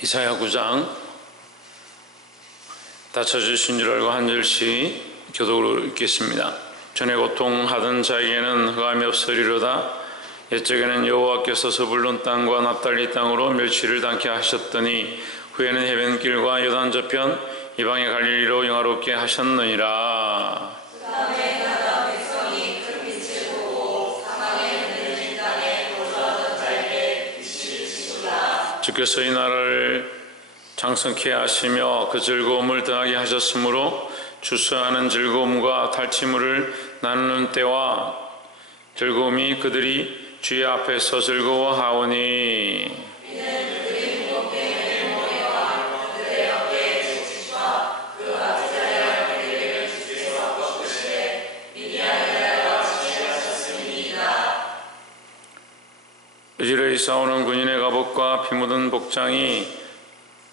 이사야 9장 닫혀주신 줄 알고 한 절씩 교독으로 읽겠습니다. 전에 고통하던 자에게는 흑암이 없으리로다. 옛적에는 여호와께서 스불론 땅과 납달리 땅으로 멸치를 담게 하셨더니 후에는 해변길과 요단 저편 이방의 갈릴리로 영화롭게 하셨느니라. 주께서 이 나라를 장성케 하시며 그 즐거움을 더하게 하셨으므로 주수하는 즐거움과 탈취물을 나누는 때와 즐거움이 그들이 주의 앞에서 즐거워하오니. 의지를 싸우는 군인의 갑옷과 피 묻은 복장이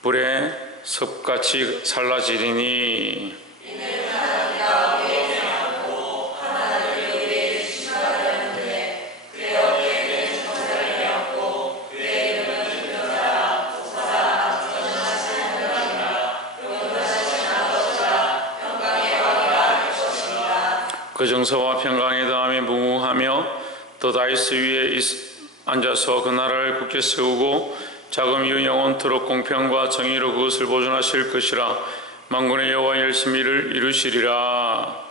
불에 섭같이 살라지리니. 그 정서와 평강의 다음에 무궁하며 또 다윗 위에 앉아서 그 나라를 굳게 세우고 자금 이후 영원토록 공평과 정의로 그것을 보존하실 것이라. 만군의 여호와 열심히를 이루시리라.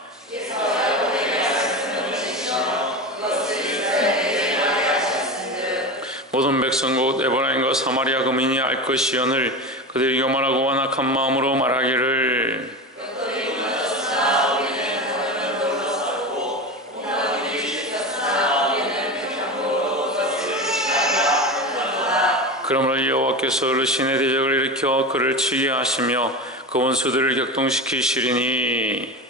모든 백성 곧 에브라임과 사마리아 거민이 알 것이오늘 그들이 교만하고 완악한 마음으로 말하기를 그러므로 여호와께서 어르신의 대적을 일으켜 그를 치게 하시며 그 원수들을 격동시키시리니.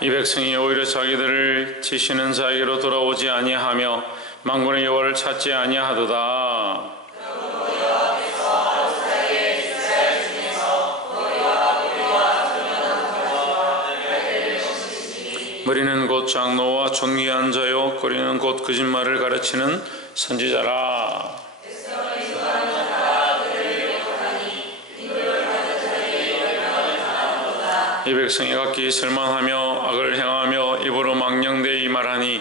이 백성이 오히려 자기들을 치시는 자에게로 돌아오지 아니하며 만군의 여호와를 찾지 아니하도다. 머리는 곧 장로와 존귀한 자요 꼬리는 곧 거짓말을 가르치는 선지자라. 이 백성이 각기 설만하며 악을 행하며 입으로 망령되이 말하니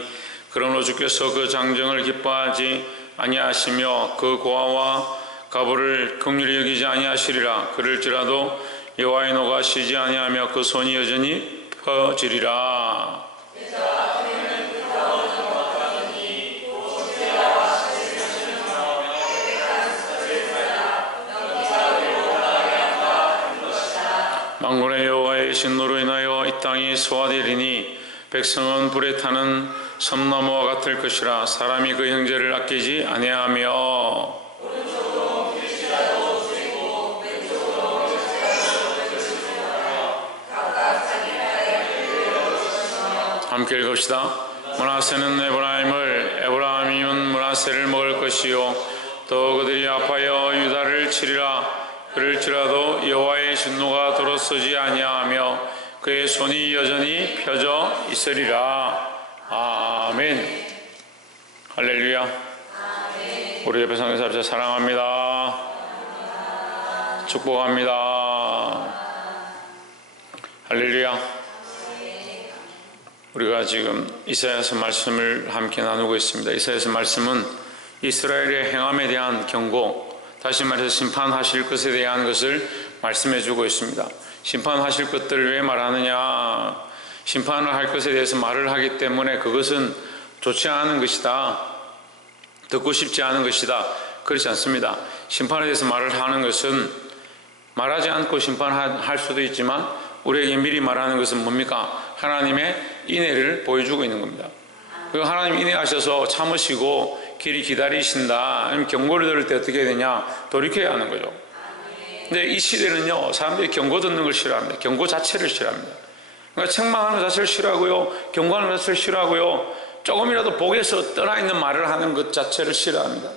그러므로 주께서 그 장정을 기뻐하지 아니하시며 그 고아와 가부를 긍휼히 여기지 아니하시리라. 그럴지라도 여호와의 노가 쉬지 아니하며 그 손이 여전히 퍼지리라. 만군의 여호와의 진노로 인하여 이 땅이 소화되리니 백성은 불에 타는 섬나무와 같을 것이라. 사람이 그 형제를 아끼지 아니하며. 함께 읽읍시다. 므낫세는 에브라임을, 에브라임은 므낫세를 먹을 것이요 또 그들이 아파여 유다를 치리라. 그럴지라도 여호와의 진노가 들어서지 아니하며 그의 손이 여전히 펴져 있으리라. 아멘. 할렐루야. 아멘. 우리 옆에 성도들 합쳐 사랑합니다. 축복합니다. 할렐루야. 우리가 지금 이사야서 말씀을 함께 나누고 있습니다. 이사야서 말씀은 이스라엘의 행함에 대한 경고, 다시 말해서 심판하실 것에 대한 것을 말씀해 주고 있습니다. 심판하실 것들을 왜 말하느냐? 심판을 할 것에 대해서 말을 하기 때문에 그것은 좋지 않은 것이다, 듣고 싶지 않은 것이다, 그렇지 않습니다. 심판에 대해서 말을 하는 것은 말하지 않고 심판할 수도 있지만 우리에게 미리 말하는 것은 뭡니까? 하나님의 인애를 보여주고 있는 겁니다. 그리고 하나님 인애하셔서 참으시고 길이 기다리신다. 아니면 경고를 들을 때 어떻게 해야 되냐? 돌이켜야 하는 거죠. 근데 이 시대는요, 사람들이 경고 듣는 걸 싫어합니다. 경고 자체를 싫어합니다. 그러니까 책망하는 자체를 싫어하고요, 경고하는 자체를 싫어하고요, 조금이라도 복에서 떠나 있는 말을 하는 것 자체를 싫어합니다.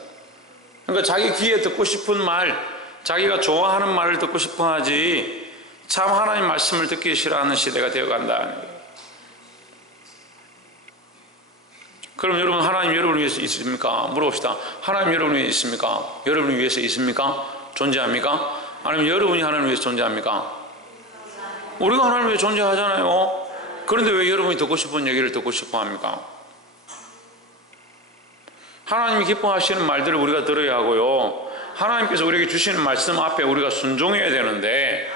그러니까 자기 귀에 듣고 싶은 말, 자기가 좋아하는 말을 듣고 싶어 하지 참 하나님 말씀을 듣기 싫어하는 시대가 되어간다는 거예요. 그럼 여러분, 하나님 여러분을 위해서 있습니까? 물어봅시다. 하나님 여러분을 위해 있습니까? 여러분을 위해서 있습니까? 존재합니까? 아니면 여러분이 하나님을 위해서 존재합니까? 우리가 하나님을 위해 존재하잖아요. 그런데 왜 여러분이 듣고 싶은 얘기를 듣고 싶어 합니까? 하나님이 기뻐하시는 말들을 우리가 들어야 하고요, 하나님께서 우리에게 주시는 말씀 앞에 우리가 순종해야 되는데,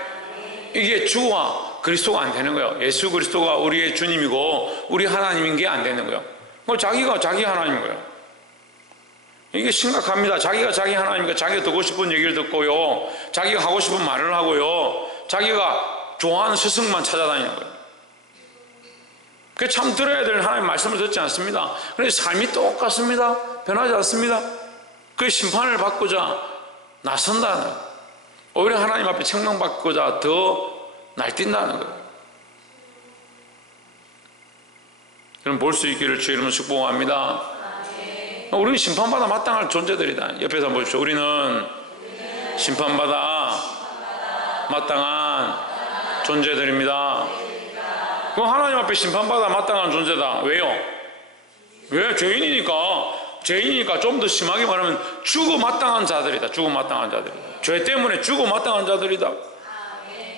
이게 주와 그리스도가 안 되는 거예요. 예수 그리스도가 우리의 주님이고 우리 하나님인 게 안 되는 거예요. 자기가 자기 하나님인 거예요. 이게 심각합니다. 자기가 자기 하나님이니까 자기가 듣고 싶은 얘기를 듣고요, 자기가 하고 싶은 말을 하고요, 자기가 좋아하는 스승만 찾아다니는 거예요. 그 참 들어야 될 하나님 말씀을 듣지 않습니다. 그런데 삶이 똑같습니다. 변하지 않습니다. 그 심판을 받고자 나선다는, 오히려 하나님 앞에 책망받고자 더 날뛴다는 거예요. 그럼 볼 수 있기를 주의 이름으로 축복합니다. 우리는 심판받아 마땅할 존재들이다. 옆에서 한번 보십시오. 우리는 심판받아 마땅한 존재들입니다. 그럼 하나님 앞에 심판받아 마땅한 존재다. 왜요? 왜? 죄인이니까 좀 더 심하게 말하면 죽어 마땅한 자들이다. 죽어 마땅한 자들이다. 죄 때문에 죽어 마땅한 자들이다.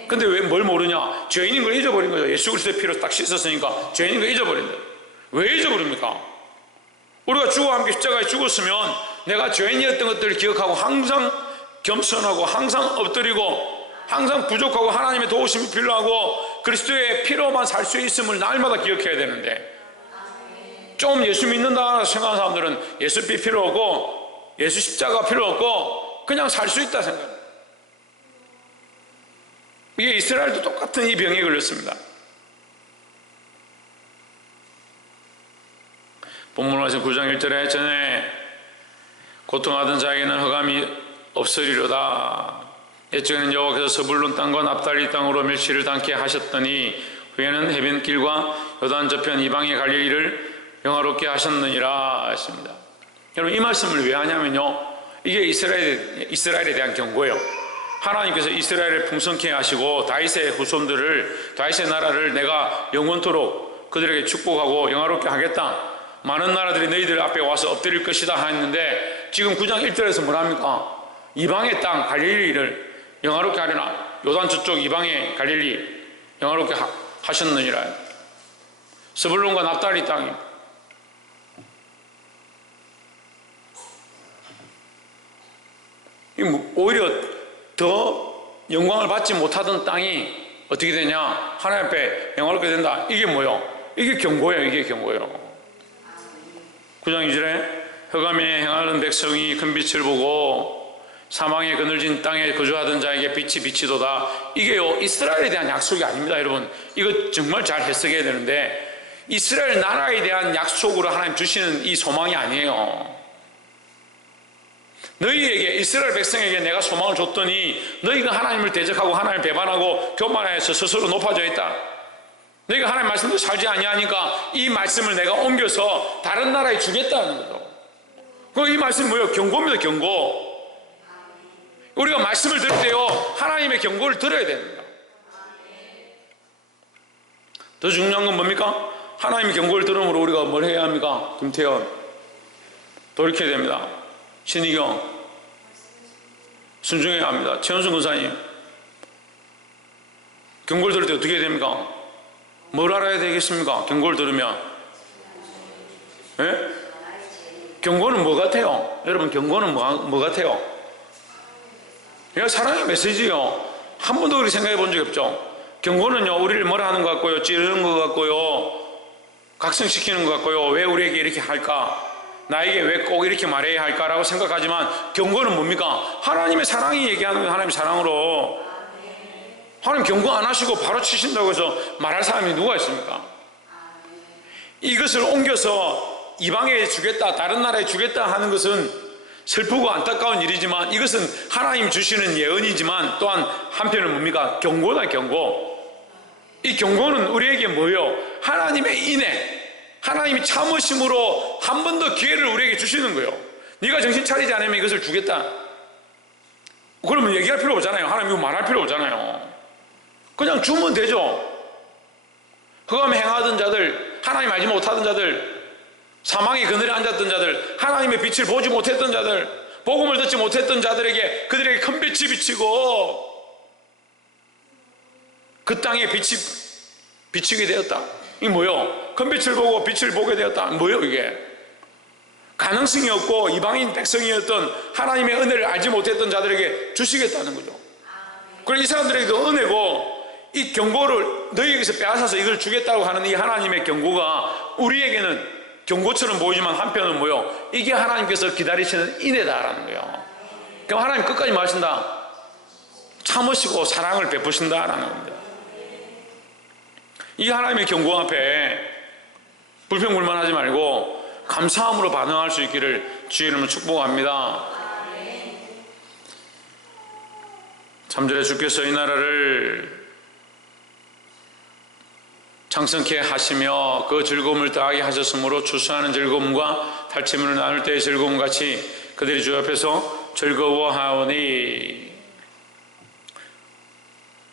근데 왜 뭘 모르냐? 죄인인 걸 잊어버린 거죠. 예수 그리스도의 피로 딱 씻었으니까 죄인인 걸 잊어버린다. 왜 잊어버립니까? 우리가 주와 함께 십자가에 죽었으면 내가 죄인이었던 것들을 기억하고 항상 겸손하고 항상 엎드리고 항상 부족하고 하나님의 도우심이 필요하고 그리스도의 피로만 살 수 있음을 날마다 기억해야 되는데, 좀 예수 믿는다 생각하는 사람들은 예수 피 필요 없고 예수 십자가 필요 없고 그냥 살 수 있다 생각합니다. 이게 이스라엘도 똑같은 이 병에 걸렸습니다. 본문 말씀 9장 1절에 전에 고통하던 자에게는 흑암이 없으리로다. 옛적에는 여호와께서 서불론 땅과 납달리 땅으로 멸치를 담게 하셨더니 후에는 해변길과 요단 저편 이방의 갈릴리를 영화롭게 하셨느니라 했습니다. 여러분, 이 말씀을 왜 하냐면요, 이게 이스라엘에 대한 경고예요. 하나님께서 이스라엘을 풍성케 하시고 다윗의 후손들을, 다윗의 나라를 내가 영원토록 그들에게 축복하고 영화롭게 하겠다, 많은 나라들이 너희들 앞에 와서 엎드릴 것이다 했는데, 지금 9장 1절에서 뭐랍니까? 이방의 땅 갈릴리를 영화롭게 하려나, 요단 저쪽 이방의 갈릴리 영화롭게 하셨느니라. 스불론과 납달리 땅이, 오히려 더 영광을 받지 못하던 땅이 어떻게 되냐? 하나님 앞에 영화롭게 된다. 이게 뭐요? 이게 경고예요. 이게 경고예요. 9장 2절에 흑암에 행하는 백성이 큰 빛을 보고 사망의 그늘진 땅에 거주하던 자에게 빛이 비치도다. 이게요, 이스라엘에 대한 약속이 아닙니다. 여러분, 이거 정말 잘 해석해야 되는데, 이스라엘 나라에 대한 약속으로 하나님 주시는 이 소망이 아니에요. 너희에게, 이스라엘 백성에게 내가 소망을 줬더니 너희가 하나님을 대적하고 하나님을 배반하고 교만해서 스스로 높아져 있다. 너희가 하나님 말씀도 살지 아니하니까 이 말씀을 내가 옮겨서 다른 나라에 주겠다는 거죠. 이 말씀이 뭐예요? 경고입니다. 경고. 우리가 말씀을 들을 때요, 하나님의 경고를 들어야 됩니다. 더 중요한 건 뭡니까? 하나님의 경고를 들음으로 우리가 뭘 해야 합니까? 김태현, 돌이켜야 됩니다. 신희경, 순종해야 합니다. 최현순 권사님, 경고를 들을 때 어떻게 해야 됩니까? 뭘 알아야 되겠습니까? 경고를 들으면, 예? 경고는 뭐 같아요? 여러분, 경고는 뭐 같아요? 이거 사랑의 메시지요. 한 번도 그렇게 생각해 본 적이 없죠. 경고는요, 우리를 뭐라 하는 것 같고요, 찌르는 것 같고요, 각성시키는 것 같고요, 왜 우리에게 이렇게 할까, 나에게 왜 꼭 이렇게 말해야 할까라고 생각하지만, 경고는 뭡니까? 하나님의 사랑이 얘기하는 거예요. 하나님의 사랑으로. 하나님 경고 안 하시고 바로 치신다고 해서 말할 사람이 누가 있습니까? 이것을 옮겨서 이방에 주겠다, 다른 나라에 주겠다 하는 것은 슬프고 안타까운 일이지만, 이것은 하나님 주시는 예언이지만 또한 한편은 뭡니까? 경고다, 경고. 이 경고는 우리에게 뭐예요? 하나님의 인애, 하나님이 참으심으로 한 번 더 기회를 우리에게 주시는 거예요. 네가 정신 차리지 않으면 이것을 주겠다. 네가 정신 차리지 않으면 이것을 주겠다. 네가 하나님 말씀도 살지 아니하니까 이 말씀을 뭡니까? 경고다, 경고. 이게 그러면 얘기할 필요 없잖아요. 하나님 이거 말할 필요 없잖아요. 그냥 주면 되죠. 흑암 행하던 자들, 하나님 알지 못하던 자들, 사망의 그늘에 앉았던 자들, 하나님의 빛을 보지 못했던 자들, 복음을 듣지 못했던 자들에게 그들에게 큰 빛이 비치고 그 땅에 빛이 비치게 되었다. 이게 뭐요? 큰 빛을 보고 빛을 보게 되었다. 뭐요 이게? 가능성이 없고 이방인 백성이었던 하나님의 은혜를 알지 못했던 자들에게 주시겠다는 거죠. 그리고 이 사람들에게도 은혜고 이 경고를 너희에게서 빼앗아서 이걸 주겠다고 하는 이 하나님의 경고가 우리에게는 경고처럼 보이지만 한편은 뭐요? 이게 하나님께서 기다리시는 인애다라는 거예요. 그럼 하나님 끝까지 말씀다. 참으시고 사랑을 베푸신다라는 겁니다. 이 하나님의 경고 앞에 불평불만하지 말고 감사함으로 반응할 수 있기를 주의 이름으로 축복합니다. 3절에 주께서 이 나라를 창성케 하시며 그 즐거움을 더하게 하셨으므로 추수하는 즐거움과 탈취물을 나눌 때의 즐거움 같이 그들이 주 앞에서 즐거워하오니.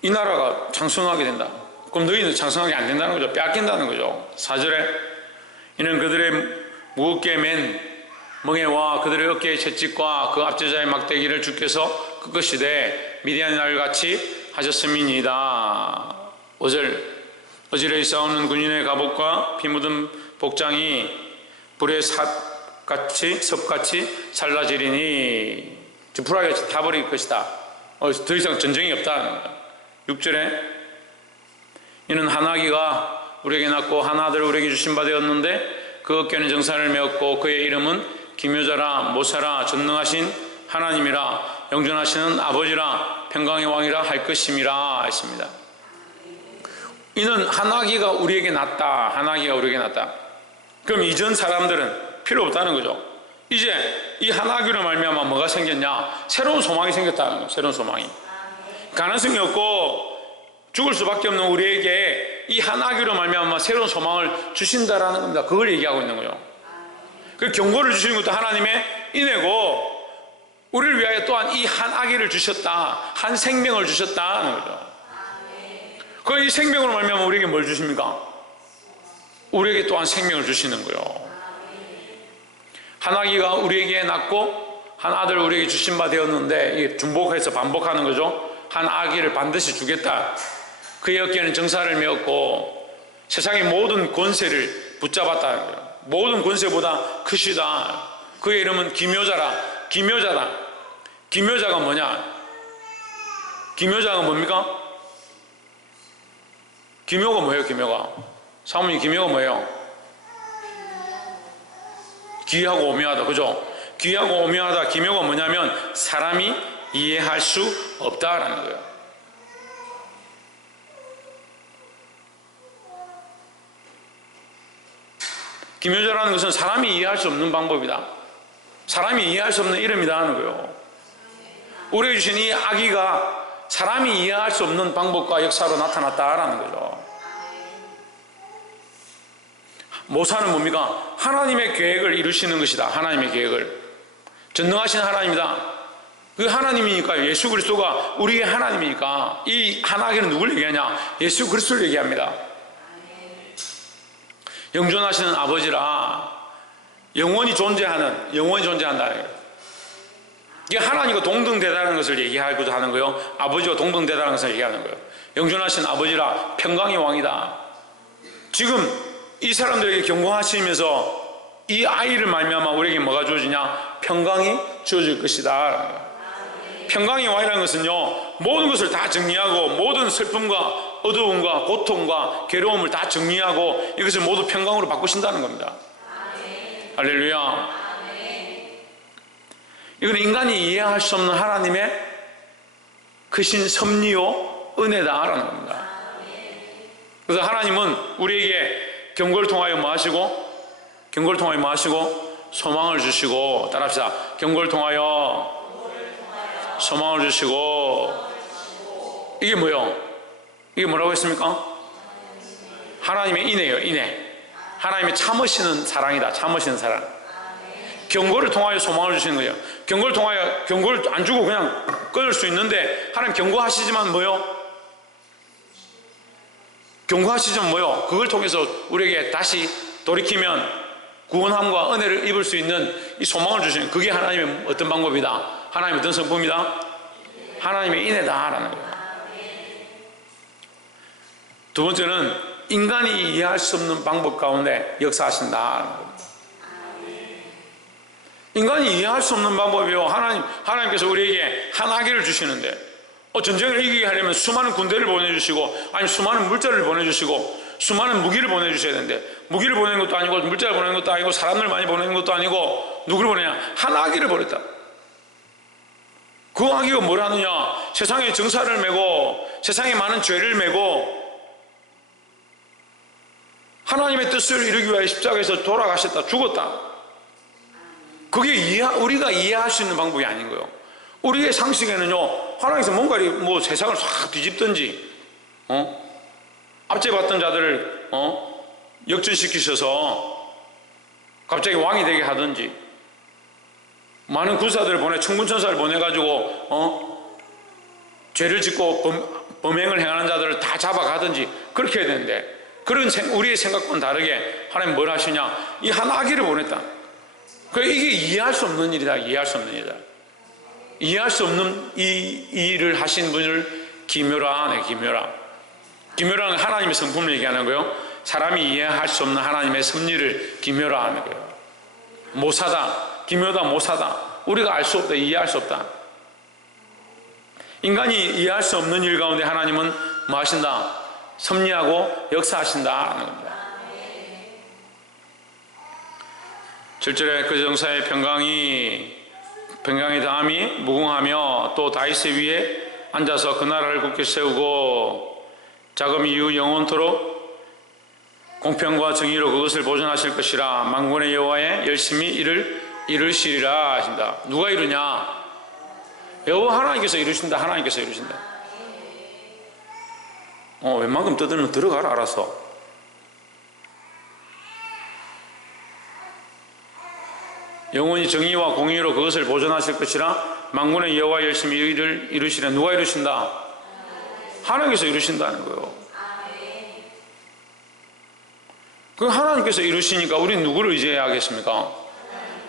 이 나라가 창성하게 된다. 그럼 너희는 창성하게 안 된다는 거죠. 빼앗긴다는 거죠. 4절에 이는 그들의 무겁게 맨 멍에와 그들의 어깨의 채찍과 그 앞제자의 막대기를 주께서 끄끄시되 미디안 날 같이 하셨음이니이다. 5절 어지러이 싸우는 군인의 갑옷과 피 묻은 복장이 불의 섭같이 살라지리니 불하게 타버릴 것이다. 더 이상 전쟁이 없다. 6절에 이는 한 아기가 우리에게 낳고 한 아들을 우리에게 주신 바 되었는데 그 어깨는 정사를 메었고 그의 이름은 기묘자라 모사라 전능하신 하나님이라 영존하시는 아버지라 평강의 왕이라 할 것임이라 했습니다. 이는 한 아기가 우리에게 낳았다. 한 아기가 우리에게 낳았다. 그럼 이전 사람들은 필요 없다는 거죠. 이제 이 한 아기로 말미암아 뭐가 생겼냐? 새로운 소망이 생겼다는 거예요. 새로운 소망이. 가능성이 없고 죽을 수밖에 없는 우리에게 이 한 아기로 말미암아 새로운 소망을 주신다라는 겁니다. 그걸 얘기하고 있는 거예요. 그 경고를 주시는 것도 하나님의 인애고 우리를 위하여 또한 이 한 아기를 주셨다. 한 생명을 주셨다는 거죠. 그 이 생명으로 말미암아 우리에게 뭘 주십니까? 우리에게 또한 생명을 주시는 거예요. 한 아기가 우리에게 낳고 한 아들을 우리에게 주신 바 되었는데 이게 중복해서 반복하는 거죠. 한 아기를 반드시 주겠다. 그의 어깨는 정사를 메었고 세상의 모든 권세를 붙잡았다는 거예요. 모든 권세보다 크시다. 그의 이름은 기묘자라. 기묘자다. 기묘자가 뭐냐? 기묘자가 뭡니까? 기묘가 뭐예요? 기묘가 사모님 기묘가 뭐예요? 귀하고 오묘하다. 그죠? 귀하고 오묘하다. 기묘가 뭐냐면 사람이 이해할 수 없다라는 거예요. 기묘자라는 것은 사람이 이해할 수 없는 방법이다. 사람이 이해할 수 없는 이름이다 하는 거예요. 우리에게 주신 이 아기가 사람이 이해할 수 없는 방법과 역사로 나타났다라는 거죠. 모사는 뭡니까? 하나님의 계획을 이루시는 것이다. 하나님의 계획을. 전능하신 하나님이다. 그 하나님이니까 예수 그리스도가 우리의 하나님이니까 이 하나님은 누굴 얘기하냐? 예수 그리스도를 얘기합니다. 영존하시는 아버지라 영원히 존재한다. 이게 하나님과 동등되다는 것을 얘기하고자 하는 거예요. 아버지와 동등되다는 것을 얘기하는 거예요. 영존하신 아버지라 평강의 왕이다. 지금 이 사람들에게 경고하시면서 이 아이를 말미암아 우리에게 뭐가 주어지냐? 평강이 주어질 것이다. 평강의 왕이라는 것은요, 모든 것을 다 정리하고 모든 슬픔과 어두움과 고통과 괴로움을 다 정리하고 이것을 모두 평강으로 바꾸신다는 겁니다. 할렐루야. 이건 인간이 이해할 수 없는 하나님의 크신 섭리요 은혜다라는 겁니다. 그래서 하나님은 우리에게 경고를 통하여 뭐 하시고? 경고를 통하여 뭐 하시고? 소망을 주시고, 따라합시다. 경고를 통하여 소망을 주시고. 이게 뭐요? 이게 뭐라고 했습니까? 하나님의 인애예요. 인애. 하나님의 참으시는 사랑이다. 참으시는 사랑. 경고를 통하여 소망을 주시는 거예요. 경고를 통하여, 경고를 안 주고 그냥 끊을 수 있는데 하나님 경고하시지만 뭐요? 경고하시지만 뭐요? 그걸 통해서 우리에게 다시 돌이키면 구원함과 은혜를 입을 수 있는 이 소망을 주시는, 그게 하나님의 어떤 방법이다? 하나님의 어떤 성품이다? 하나님의 인애다라는 거예요. 두 번째는 인간이 이해할 수 없는 방법 가운데 역사하신다는 겁니다. 인간이 이해할 수 없는 방법이요. 하나님께서 우리에게 한 아기를 주시는데, 전쟁을 이기게 하려면 수많은 군대를 보내주시고, 아니면 수많은 물자를 보내주시고, 수많은 무기를 보내주셔야 되는데, 무기를 보내는 것도 아니고, 물자를 보내는 것도 아니고, 사람을 많이 보내는 것도 아니고, 누구를 보내냐? 한 아기를 보냈다. 그 아기가 뭘 하느냐? 세상에 정사를 메고, 세상에 많은 죄를 메고, 하나님의 뜻을 이루기 위해 십자가에서 돌아가셨다, 죽었다. 그게 우리가 이해할 수 있는 방법이 아닌 거예요. 우리의 상식에는요, 하나님께서 뭔가 뭐 세상을 확 뒤집든지, 앞제 봤던 자들을 역전시키셔서 갑자기 왕이 되게 하든지, 많은 군사들을 보내, 천군천사를 보내가지고 죄를 짓고 범행을 행하는 자들을 다 잡아가든지 그렇게 해야 되는데, 그런 우리의 생각과는 다르게 하나님 뭘 하시냐? 이 한 아기를 보냈다. 이게 이해할 수 없는 일이다. 이해할 수 없는 일이다. 이해할 수 없는 이 일을 하신 분을 기묘라, 기묘라. 기묘라는 하나님의 성품을 얘기하는 거예요. 사람이 이해할 수 없는 하나님의 섭리를 기묘라 하는 거예요. 모사다, 기묘다, 모사다. 우리가 알 수 없다, 이해할 수 없다. 인간이 이해할 수 없는 일 가운데 하나님은 뭐 하신다? 섭리하고 역사하신다는 겁니다. 7절에 그 정사의 평강의 다함이 무궁하며 또 다윗의 위에 앉아서 그 나라를 굳게 세우고 자금 이후 영원토록 공평과 정의로 그것을 보존하실 것이라. 만군의 여호와의 열심히 이를 이루시리라 하신다. 누가 이루냐? 여호와 하나님께서 이루신다. 하나님께서 이루신다. 웬만큼 떠들면 들어가라, 알아서. 영원히 정의와 공의로 그것을 보존하실 것이라. 만군의 여호와 열심히 이를 이루시라. 누가 이루신다? 하나님께서 이루신다는 거예요. 그 하나님께서 이루시니까 우리는 누구를 의지해야 하겠습니까?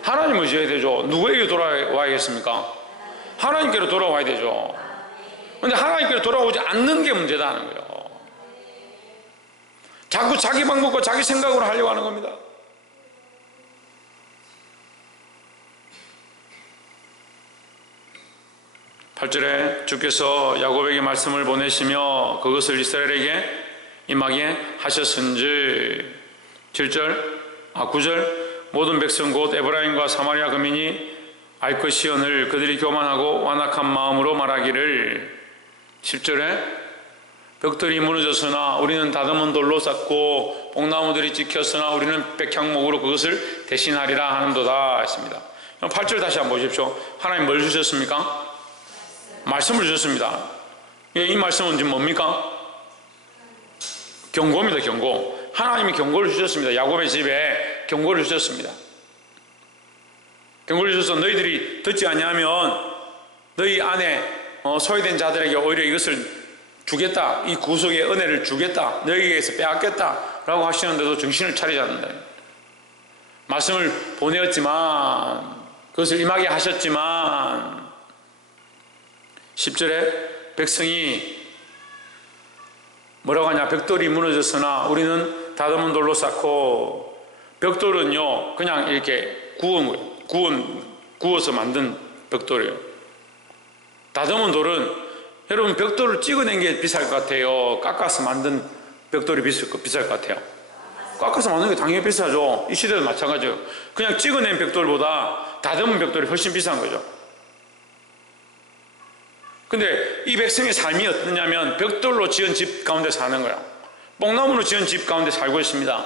하나님을 의지해야 되죠. 누구에게 돌아와야겠습니까? 하나님께로 돌아와야 되죠. 그런데 하나님께로 돌아오지 않는 게 문제다는 거예요. 자꾸 자기 방법과 자기 생각으로 하려고 하는 겁니다. (8절에) 주께서 야곱에게 말씀을 보내시며 그것을 이스라엘에게 임하게 하셨은즉. 9절 모든 백성 곧 에브라임과 사마리아 거민이 알 것이오늘 그들이 교만하고 완악한 마음으로 말하기를. 10절에 벽돌이 무너졌으나 우리는 다듬은 돌로 쌓고 뽕나무들이 찍혔으나 우리는 백향목으로 그것을 대신하리라 하는도다 했습니다. 8절 다시 한번 보십시오. 하나님 뭘 주셨습니까? 말씀을 주셨습니다. 이 말씀은 지금 뭡니까? 경고입니다. 경고. 하나님이 경고를 주셨습니다. 야곱의 집에 경고를 주셨습니다. 경고를 주셔서 너희들이 듣지 아니하면 너희 안에 소외된 자들에게 오히려 이것을 주겠다, 이 구속의 은혜를 주겠다, 너희에게서 빼앗겠다 라고 하시는데도 정신을 차리지 않는다. 말씀을 보내었지만, 그것을 임하게 하셨지만. 10절에 백성이 뭐라고 하냐? 벽돌이 무너졌으나 우리는 다듬은 돌로 쌓고. 벽돌은요 그냥 이렇게 구워서 만든 벽돌이에요. 다듬은 돌은, 여러분 벽돌을 찍어낸 게 비쌀 것 같아요? 깎아서 만든 벽돌이 비쌀 것 같아요? 깎아서 만든 게 당연히 비싸죠. 이 시대도 마찬가지예요. 그냥 찍어낸 벽돌보다 다듬은 벽돌이 훨씬 비싼 거죠. 근데 이 백성의 삶이 어떠냐면 벽돌로 지은 집 가운데 사는 거야. 뽕나무로 지은 집 가운데 살고 있습니다.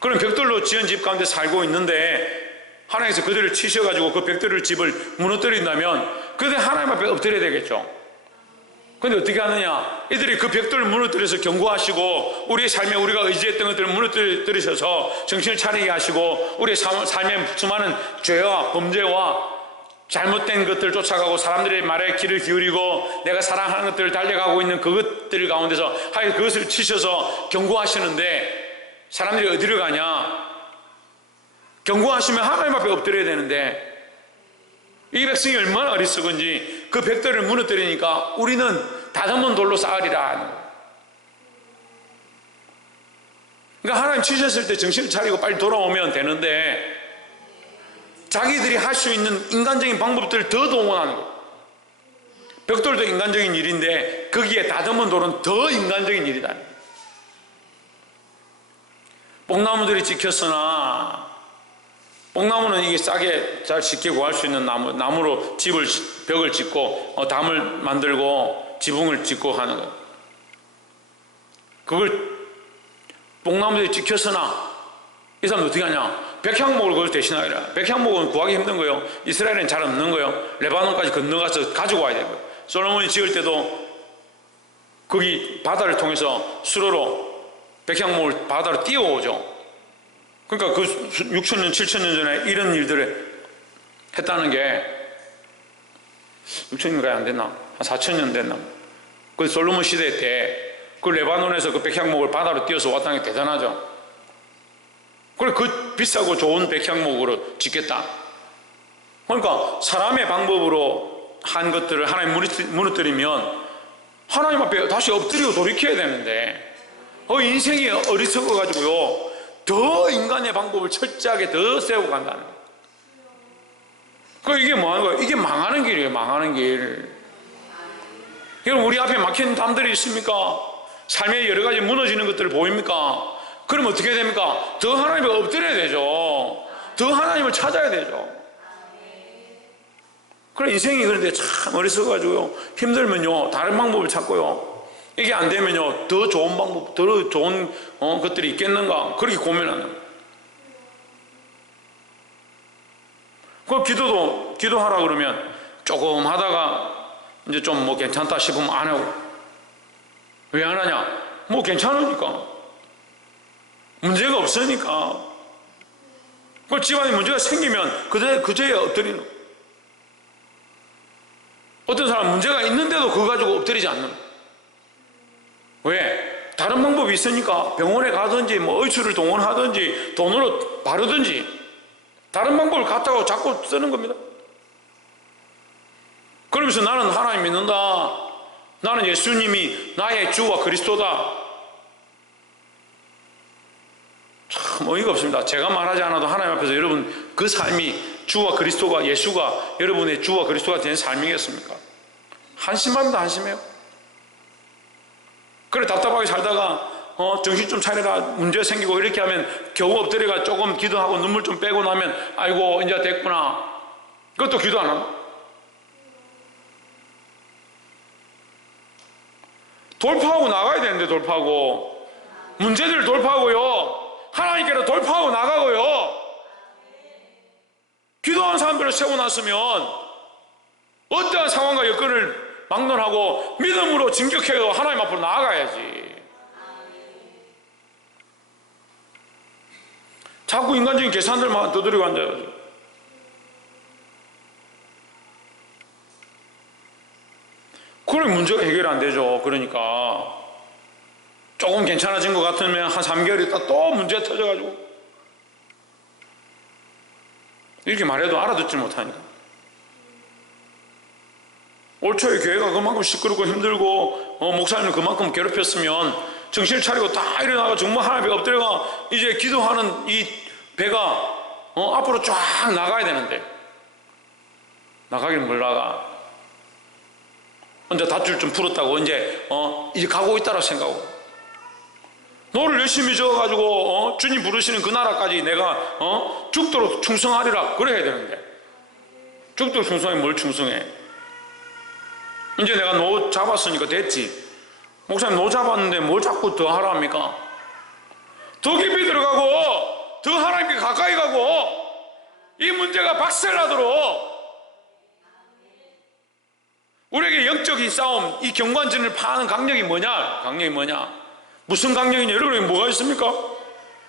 그럼 벽돌로 지은 집 가운데 살고 있는데 하나님께서 그들을 치셔가지고 그 벽돌을 집을 무너뜨린다면 그들 하나님 앞에 엎드려야 되겠죠. 근데 어떻게 하느냐? 이들이 그 벽돌을 무너뜨려서 경고하시고 우리의 삶에 우리가 의지했던 것들을 무너뜨리셔서 정신을 차리게 하시고 우리의 삶에 수많은 죄와 범죄와 잘못된 것들을 쫓아가고 사람들의 말에 귀를 기울이고 내가 사랑하는 것들을 달려가고 있는 그것들 가운데서 하여 그것을 치셔서 경고하시는데 사람들이 어디로 가냐? 경고하시면 하나님 앞에 엎드려야 되는데 이 백성이 얼마나 어리석은지 그 벽돌을 무너뜨리니까 우리는 다듬은 돌로 쌓으리라 하는 거예요. 그러니까 하나님 치셨을 때 정신을 차리고 빨리 돌아오면 되는데 자기들이 할 수 있는 인간적인 방법들을 더 동원하는 거예요. 벽돌도 인간적인 일인데 거기에 다듬은 돌은 더 인간적인 일이다. 뽕나무들이 찍혔으나 뽕나무는 이게 싸게 잘 쉽게 구할 수 있는 나무로 벽을 짓고 담을 만들고 지붕을 짓고 하는 거예요. 그걸 뽕나무들이 찍혔으나 이 사람 어떻게 하냐? 백향목을 그걸 대신하기라. 백향목은 구하기 힘든 거예요. 이스라엘은 잘 없는 거예요. 레바논까지 건너가서 가지고 와야 되는 거예요. 솔로몬이 지을 때도 거기 바다를 통해서 수로로 백향목을 바다로 띄워오죠. 그러니까 그 6,000년, 7,000년 전에 이런 일들을 했다는 게 6,000년까지 안 됐나? 한 4,000년 됐나? 그 솔로몬 시대 때 그 레바논에서 그 백향목을 바다로 띄워서 왔다는 게 대단하죠. 그래, 그 비싸고 좋은 백향목으로 짓겠다. 그러니까 사람의 방법으로 한 것들을 하나님 무너뜨리면 하나님 앞에 다시 엎드리고 돌이켜야 되는데 인생이 어리석어가지고요 더 인간의 방법을 철저하게 더 세우고 간다는 거예요. 이게 뭐 하는 거예요? 이게 망하는 길이에요. 망하는 길. 여러분, 우리 앞에 막힌 담들이 있습니까? 삶에 여러 가지 무너지는 것들을 보입니까? 그럼 어떻게 됩니까? 더 하나님을 엎드려야 되죠. 더 하나님을 찾아야 되죠. 그래, 인생이 그런데 참 어리석어가지고요 힘들면요 다른 방법을 찾고요 이게 안 되면요 더 좋은 방법, 더 좋은 것들이 있겠는가 그렇게 고민하는 거예요. 그 기도하라 그러면 조금 하다가 이제 좀 뭐 괜찮다 싶으면 안 하고. 왜 안 하냐? 뭐 괜찮으니까, 문제가 없으니까. 그 집안에 문제가 생기면 그제야 엎드리는 거예요. 어떤 사람은 문제가 있는데도 그거 가지고 엎드리지 않는 거예요. 왜? 다른 방법이 있으니까 병원에 가든지 뭐 의술을 동원하든지 돈으로 바르든지 다른 방법을 갖다가 자꾸 쓰는 겁니다. 그러면서 나는 하나님 믿는다, 나는 예수님이 나의 주와 그리스도다. 참 어이가 없습니다. 제가 말하지 않아도 하나님 앞에서 여러분 그 삶이 주와 그리스도가, 예수가 여러분의 주와 그리스도가 된 삶이겠습니까? 한심합니다. 한심해요. 그래, 답답하게 살다가 정신 좀 차려라 문제 생기고 이렇게 하면 겨우 엎드려가 조금 기도하고 눈물 좀 빼고 나면 아이고 이제 됐구나. 그것도 기도 안 합니다. 돌파하고 나가야 되는데, 돌파하고 문제들을 돌파하고요 하나님께로 돌파하고 나가고요 기도하는 사람들을 세워놨으면 어떠한 상황과 여건을 막론하고 믿음으로 진격해서 하나님 앞으로 나아가야지. 자꾸 인간적인 계산들만 두드리고 앉아요. 그래, 문제가 해결 안 되죠. 그러니까 조금 괜찮아진 것 같으면 한 3개월 있다 또 문제가 터져가지고 이렇게 말해도 알아듣지 못하니까. 올 초에 교회가 그만큼 시끄럽고 힘들고 목사님은 그만큼 괴롭혔으면 정신을 차리고 다 일어나고 정말 하나님 앞에 엎드려가 이제 기도하는 이 배가 앞으로 쫙 나가야 되는데 나가긴 뭘 나가. 이제 닷줄 좀 풀었다고 이제 가고 있다고 생각하고 너를 열심히 지어가지고 주님 부르시는 그 나라까지 내가 죽도록 충성하리라 그래야 되는데 죽도록 충성해. 뭘 충성해? 이제 내가 노 잡았으니까 됐지. 목사님 노 잡았는데 뭘 자꾸 더 하라 합니까? 더 깊이 들어가고 더 하나님께 가까이 가고 이 문제가 박살나도록 우리에게 영적인 싸움, 이 경관전을 파는 강력이 뭐냐? 강력이 뭐냐? 무슨 강력이냐? 여러분에게 뭐가 있습니까?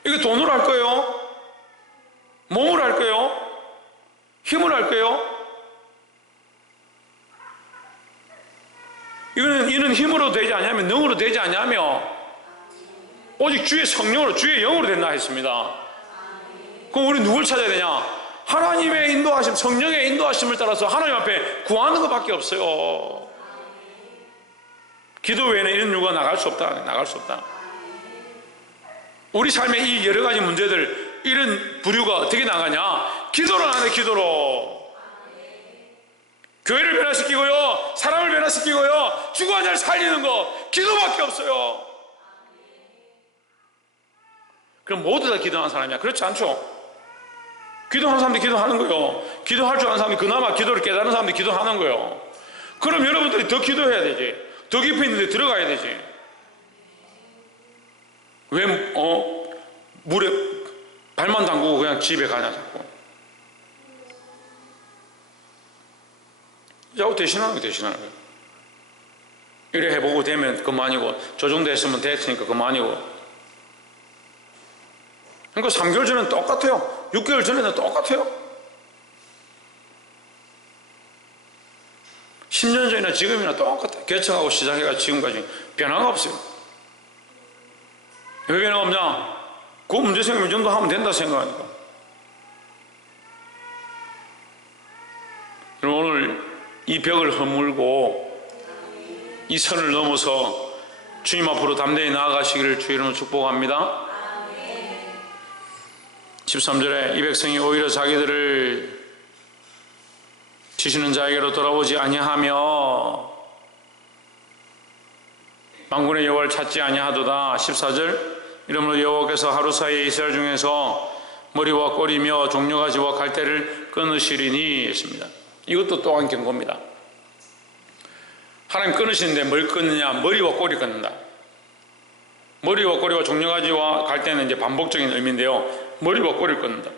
이거 돈으로 할 거예요? 몸으로 할 거예요? 힘으로 할 거예요? 이는 힘으로 되지 않냐면 능으로 되지 않냐며 오직 주의 성령으로 주의 영으로 된다 했습니다. 그럼 우리 누굴 찾아야 되냐? 하나님의 인도하심, 성령의 인도하심을 따라서 하나님 앞에 구하는 것밖에 없어요. 기도 외에는 이런 이유가 나갈 수 없다. 나갈 수 없다. 우리 삶의 이 여러 가지 문제들, 이런 부류가 어떻게 나가냐? 기도로 나가네. 기도로. 교회를 변화시키고요, 사람을 변화시키고요, 죽어간 자를 살리는 거 기도밖에 없어요. 그럼 모두 다 기도하는 사람이야? 그렇지 않죠? 기도하는 사람들이 기도하는 거예요. 기도할 줄 아는 사람이 그나마 기도를 깨달은 사람들이 기도하는 거예요. 그럼 여러분들이 더 기도해야 되지. 더 깊이 있는 데 들어가야 되지. 왜 물에 발만 담그고 그냥 집에 가냐 자꾸. 자꾸 대신하는 거예요. 대신하는 거예요. 이래 해보고 되면 그만이고, 저 정도 했으면 됐으니까 그만이고. 그러니까 3개월 전에는 똑같아요. 6개월 전에는 똑같아요. 10년 전이나 지금이나 똑같아요. 개척하고 시작해가지고 지금까지 변화가 없어요. 왜 변화가 없냐? 그 문제 생기면 이 정도 하면 된다 생각하니까. 그럼 오늘 이 벽을 허물고 이 선을 넘어서 주님 앞으로 담대히 나아가시기를 주의 이름으로 축복합니다. 13절에 이 백성이 오히려 자기들을 치시는 자에게로 돌아오지 아니하며 만군의 여호와를 찾지 아니하도다. 14절 이러므로 여호와께서 하루 사이에 이스라엘 중에서 머리와 꼬리며 종려가지와 갈대를 끊으시리니 했습니다. 이것도 또한 경고입니다. 하나님 끊으시는데 뭘 끊느냐? 머리와 꼬리 끊는다. 머리와 꼬리와 종려가지와 갈대는 이제 반복적인 의미인데요. 머리와 꼬리를 끊는다.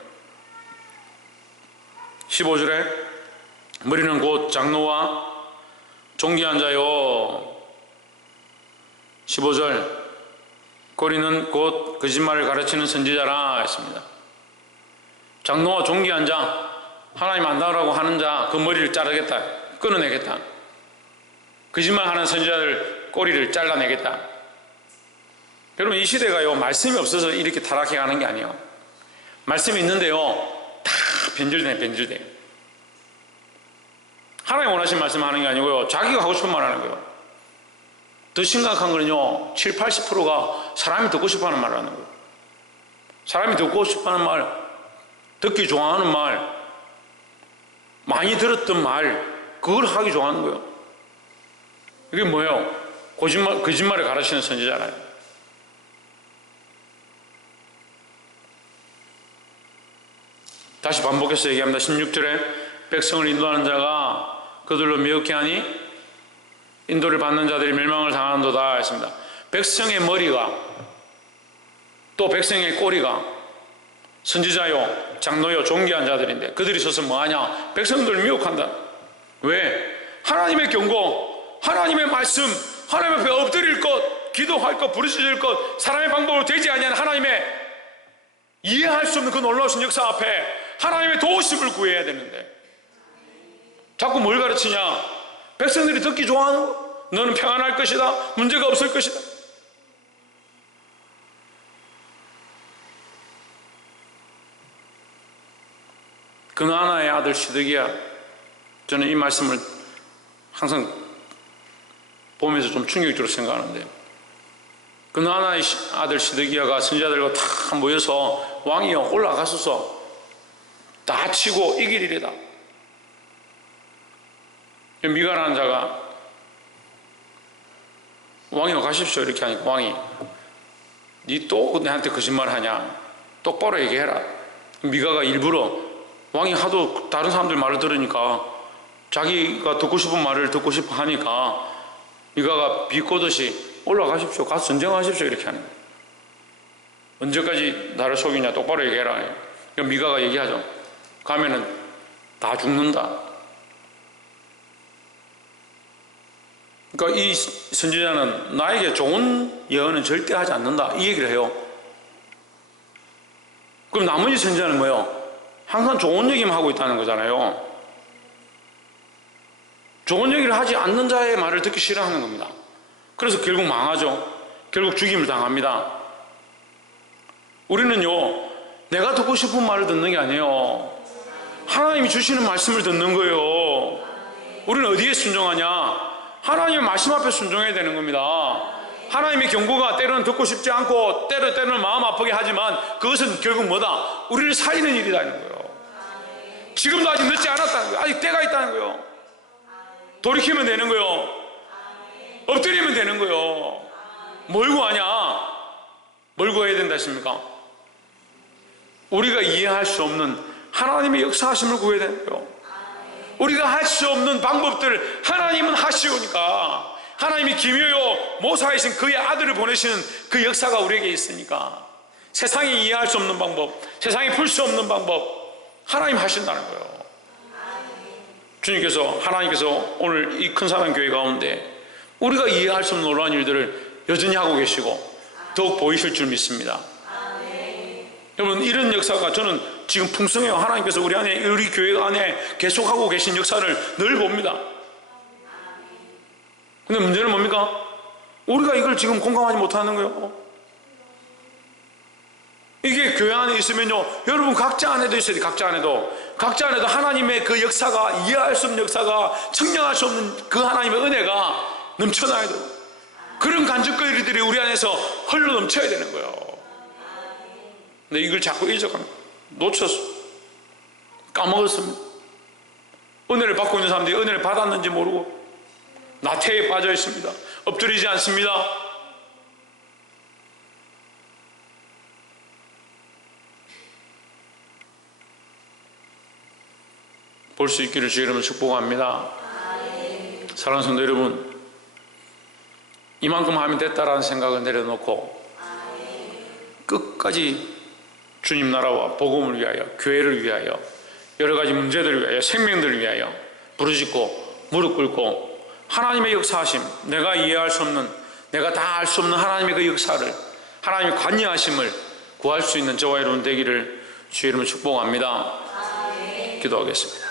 15절에 머리는 곧 장로와 존귀한 자요. 15절 꼬리는 곧 거짓말을 가르치는 선지자라 했습니다. 장로와 존귀한 자, 하나님 안다라고 하는 자, 그 머리를 자르겠다, 끊어내겠다. 거짓말하는 선지자들 꼬리를 잘라내겠다. 여러분, 이 시대가요, 말씀이 없어서 이렇게 타락해 가는 게 아니에요. 말씀이 있는데요, 다 변질돼. 하나님 원하신 말씀 하는 게 아니고요, 자기가 하고 싶은 말 하는 거예요. 더 심각한 거는요, 70~80%가 사람이 듣고 싶어 하는 말을 하는 거예요. 사람이 듣고 싶어 하는 말, 듣기 좋아하는 말, 많이 들었던 말, 그걸 하기 좋아하는 거예요. 이게 뭐예요? 거짓말을 가르치는 선지자잖아요. 다시 반복해서 얘기합니다. 16절에 백성을 인도하는 자가 그들로 미혹해 하니 인도를 받는 자들이 멸망을 당하는도다 했습니다. 백성의 머리가 또 백성의 꼬리가 선지자요, 장로요, 존귀한 자들인데 그들이 서서 뭐하냐? 백성들을 미혹한다. 왜? 하나님의 경고, 하나님의 말씀, 하나님 앞에 엎드릴 것, 기도할 것, 부르짖을 것, 사람의 방법으로 되지 아니하는 하나님의 이해할 수 없는 그 놀라우신 역사 앞에 하나님의 도우심을 구해야 되는데 자꾸 뭘 가르치냐? 백성들이 듣기 좋아하는 거, 너는 평안할 것이다, 문제가 없을 것이다. 그나아나의 아들 시드기야, 저는 이 말씀을 항상 보면서 좀 충격적으로 생각하는데, 그나아나의 아들 시드기야가 선지자들과 다 모여서 왕이여 올라가소서, 다 치고 이길 일이다. 미가라는 자가 왕이여 가십시오 이렇게 하니까 왕이 니 또 내한테 거짓말하냐, 똑바로 얘기해라. 미가가 일부러, 왕이 하도 다른 사람들 말을 들으니까 자기가 듣고 싶은 말을 듣고 싶어 하니까 미가가 비꼬듯이 올라가십시오, 가서 전쟁하십시오 이렇게 하는 거예요. 언제까지 나를 속이냐, 똑바로 얘기해라. 그러니까 미가가 얘기하죠. 가면은 다 죽는다. 그러니까 이 선지자는 나에게 좋은 예언은 절대 하지 않는다 이 얘기를 해요. 그럼 나머지 선지자는 뭐예요? 항상 좋은 얘기만 하고 있다는 거잖아요. 좋은 얘기를 하지 않는 자의 말을 듣기 싫어하는 겁니다. 그래서 결국 망하죠. 결국 죽임을 당합니다. 우리는요, 내가 듣고 싶은 말을 듣는 게 아니에요. 하나님이 주시는 말씀을 듣는 거예요. 우리는 어디에 순종하냐? 하나님의 말씀 앞에 순종해야 되는 겁니다. 하나님의 경고가 때로는 듣고 싶지 않고 때로는 마음 아프게 하지만 그것은 결국 뭐다? 우리를 살리는 일이라는 거예요. 지금도 아직 늦지 않았다는 거예요. 아직 때가 있다는 거예요. 돌이키면 되는 거예요. 엎드리면 되는 거예요. 뭘 구하냐? 뭘 구해야 된다 했습니까? 우리가 이해할 수 없는 하나님의 역사하심을 구해야 되는 거예요. 우리가 할 수 없는 방법들을 하나님은 하시오니까, 하나님이 기묘요 모사이신 그의 아들을 보내시는 그 역사가 우리에게 있으니까, 세상이 이해할 수 없는 방법, 세상이 풀 수 없는 방법 하나님 하신다는 거예요. 주님께서, 하나님께서 오늘 이 큰 사랑 교회 가운데 우리가 이해할 수 없는 놀라운 일들을 여전히 하고 계시고 더욱 보이실 줄 믿습니다. 여러분, 이런 역사가 저는 지금 풍성해요. 하나님께서 우리 안에, 우리 교회 안에 계속하고 계신 역사를 늘 봅니다. 근데 문제는 뭡니까? 우리가 이걸 지금 공감하지 못하는 거예요. 이게 교회 안에 있으면요, 여러분 각자 안에도 있어야 돼요. 각자 안에도 하나님의 그 역사가, 이해할 수 없는 역사가, 측량할 수 없는 그 하나님의 은혜가 넘쳐나야 돼요. 그런 간증거리들이 우리 안에서 흘러 넘쳐야 되는 거예요. 근데 이걸 자꾸 잊어갑니다. 놓쳤어. 까먹었습니다. 은혜를 받고 있는 사람들이 은혜를 받았는지 모르고 나태에 빠져 있습니다. 엎드리지 않습니다. 볼 수 있기를 주의 이름으로 축복합니다. 사랑하는 성도 여러분, 이만큼 하면 됐다라는 생각을 내려놓고 끝까지 주님 나라와 복음을 위하여, 교회를 위하여, 여러 가지 문제들을 위하여, 생명들을 위하여 부르짖고 무릎 꿇고 하나님의 역사하심, 내가 이해할 수 없는, 내가 다 알 수 없는 하나님의 그 역사를, 하나님의 관여하심을 구할 수 있는 저와 여러분 되기를 주의 이름으로 축복합니다. 기도하겠습니다.